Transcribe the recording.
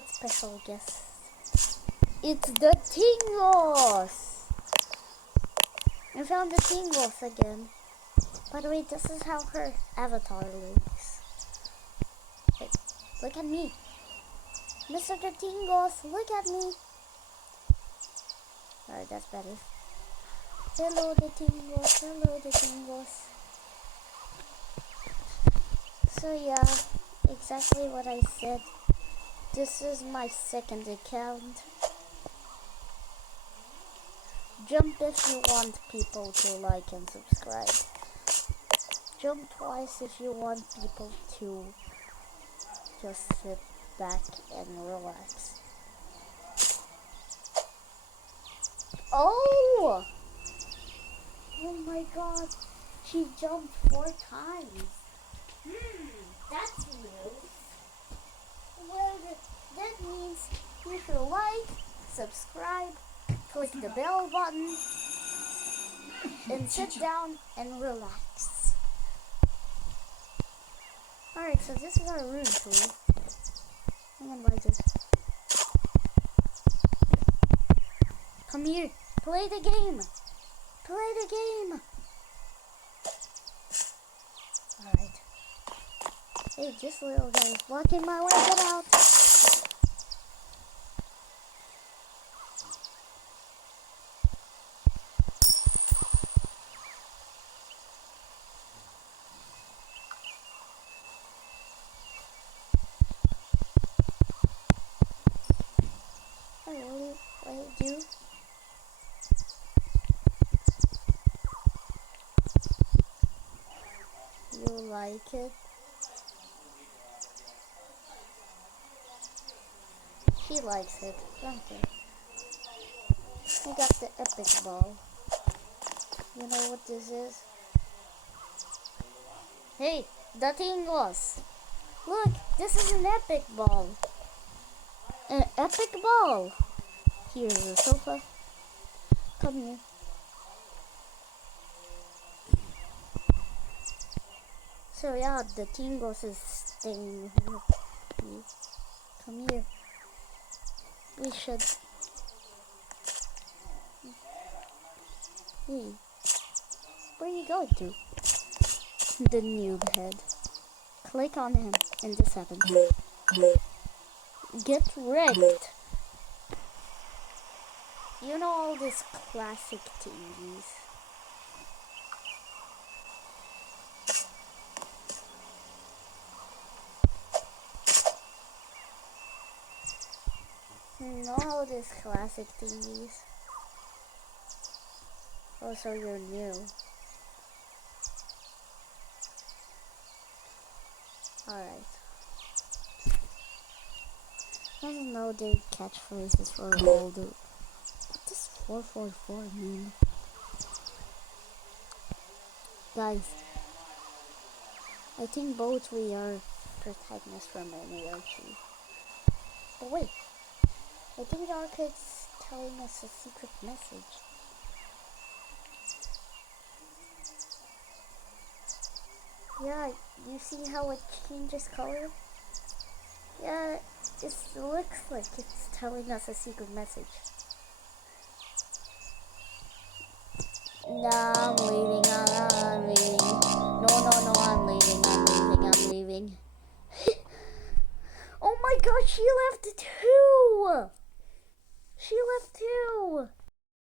what special guest. It's the Tingles! I found the Tingles again. By the way, this is how her avatar looks. Hey, look at me. Mr. the Tingles, look at me. Alright, that's better. Hello the Tingles, hello the Tingles. So yeah, exactly what I said. This is my second account. Jump if you want people to like and subscribe. Jump twice if you want people to just sit back and relax. Oh! Oh my god, she jumped 4 times. That's new. Well, that means you should like, subscribe, click the bell button, and sit down and relax. Alright, so this is our room tour. I'm gonna buy this. Come here, play the game! Play the game! Alright. Hey, this little guy is blocking my way, get out! What do you do? You like it? She likes it, don't you? We got the epic ball. You know what this is? Hey, the Tingles! Look, this is an epic ball. An epic ball! Here's the sofa. Come here. So yeah, the Tingles is staying here. Come here. We should. Hey, where are you going to? The noob head. Click on him in the 7th. Get wrecked. You know all these classic TVs. You know all these classic TVs. Oh, so you're new. Alright. I don't know their catchphrases for all the... What does 444 mean? Guys, I think both we are protagonists from NARG. But wait, I think the arcade's telling us a secret message. Yeah, you see how it changes color? Yeah, it looks like it's telling us a secret message. Nah, I'm leaving, I'm leaving. No, I'm leaving. Oh my god, she left too! She left too!